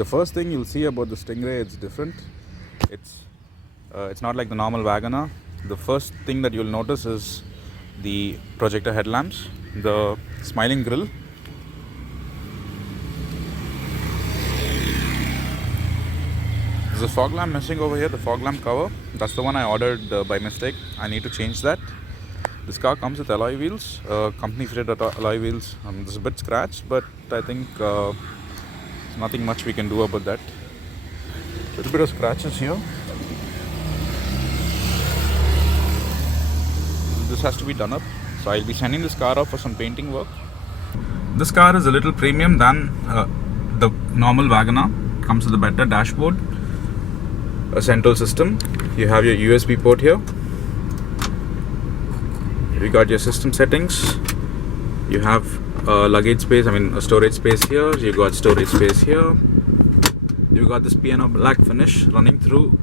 The first thing you'll see about the Stingray, it's different. It's not like the normal Wagoner. The first thing that you'll notice is the projector headlamps, the smiling grille. There's a fog lamp missing over here, the fog lamp cover. That's the one I ordered by mistake. I need to change that. This car comes with alloy wheels, company fitted alloy wheels. This is a bit scratched, but I think there's nothing much we can do about that. A little bit of scratches here. This has to be done up, so I'll be sending this car up for some painting work. This car is a little premium than the normal Wagoner. Comes with a better dashboard, a central system. You have your USB port here. You got your system settings. You have luggage space, a storage space here. You got storage space here. You got this piano black finish running through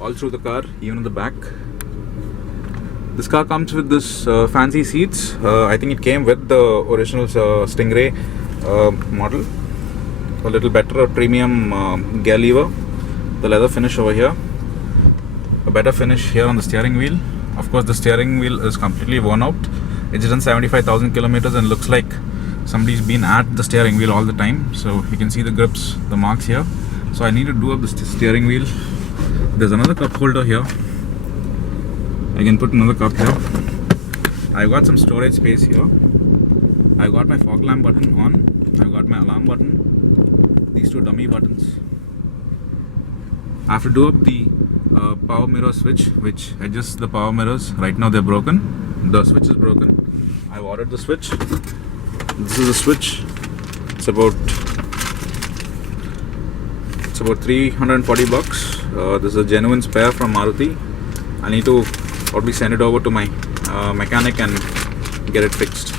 all through the car, even in the back. This car comes with this fancy seats. I think it came with the original Stingray model. A little better, a premium gear lever. The leather finish over here. A better finish here on the steering wheel. Of course, the steering wheel is completely worn out. It's done 75,000 kilometers and looks like somebody's been at the steering wheel all the time. So you can see the grips, the marks here. So I need to do up the steering wheel. There's another cup holder here. I can put another cup here. I got some storage space here. I got my fog lamp button on. I got my alarm button. These two dummy buttons. I have to do up the power mirror switch, which adjusts the power mirrors. Right now they're broken. The switch is broken. I've ordered the switch. This is a switch. It's about 340 bucks. This is a genuine spare from Maruti. I need to probably send it over to my mechanic and get it fixed.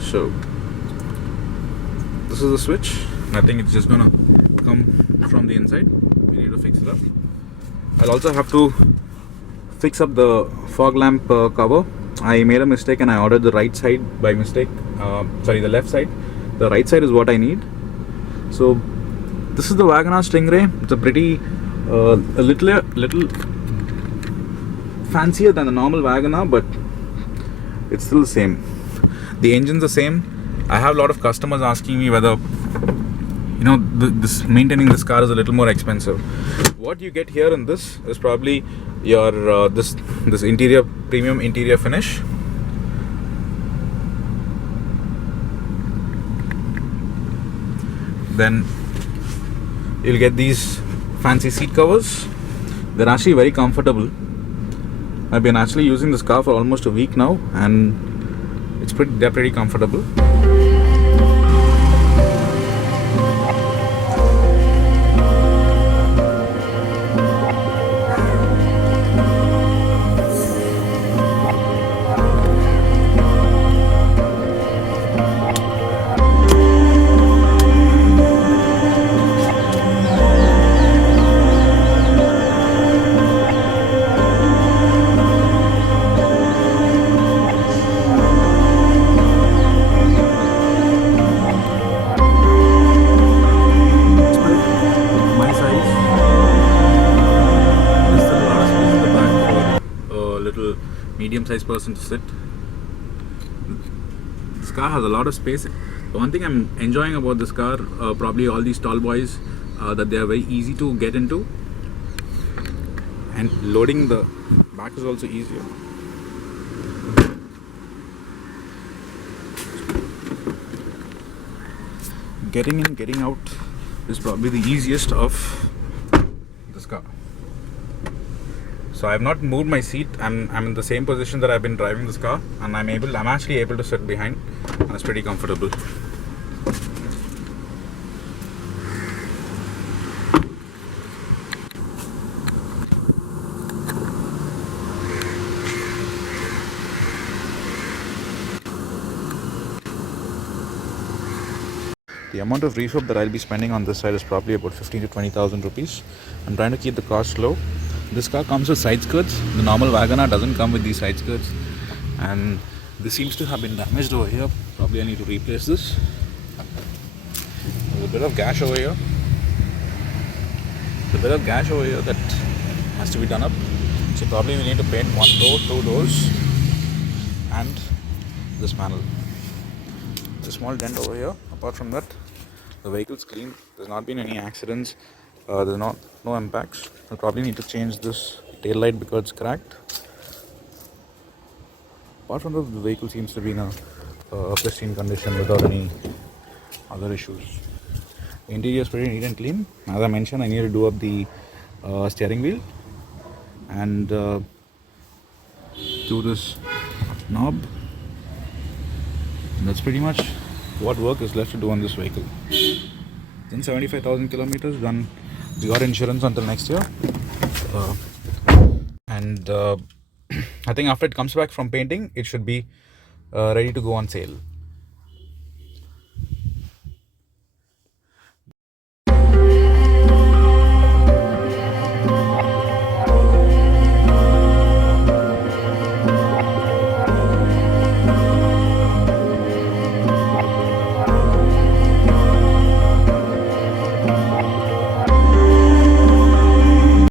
So this is the switch. I think it's just gonna come from the inside. We need to fix it up. I'll also have to fix up the fog lamp cover. I made a mistake and I ordered the right side by mistake. The left side. The right side is what I need. So this is the Wagoner Stingray. It's a pretty a little fancier than the normal Wagoner, but it's still the same. The engine's the same. I have a lot of customers asking me whether maintaining this car is a little more expensive. What you get here in this is probably your this interior premium interior finish. Then you'll get these fancy seat covers. They're actually very comfortable. I've been actually using this car for almost a week now, and they're pretty comfortable. Medium-sized person to sit. This car has a lot of space. The one thing I'm enjoying about this car, probably all these tall boys, that they are very easy to get into, and loading the back is also easier. Getting in, getting out is probably the easiest of this car. So I have not moved my seat. I'm in the same position that I've been driving this car, and I'm actually able to sit behind, and it's pretty comfortable. The amount of refurb that I'll be spending on this side is probably about 15 to 20,000 rupees. I'm trying to keep the cost low. This car comes with side skirts. The normal Wagoner doesn't come with these side skirts, and This seems to have been damaged over here. Probably I need to replace this. There's a bit of gash over here. The bit of gash over here that has to be done up. So probably we need to paint one door, two doors, and this panel. There's a small dent over here. Apart from that, the vehicle's clean. There's not been any accidents. There's no impacts. We'll probably need to change this tail light because it's cracked. Apart from that, the vehicle seems to be in a pristine condition without any other issues. The interior is pretty neat and clean. As I mentioned, I need to do up the steering wheel and do this knob. And that's pretty much what work is left to do on this vehicle. Then 75,000 kilometers done. We got insurance until next year. I think after it comes back from painting, it should be ready to go on sale.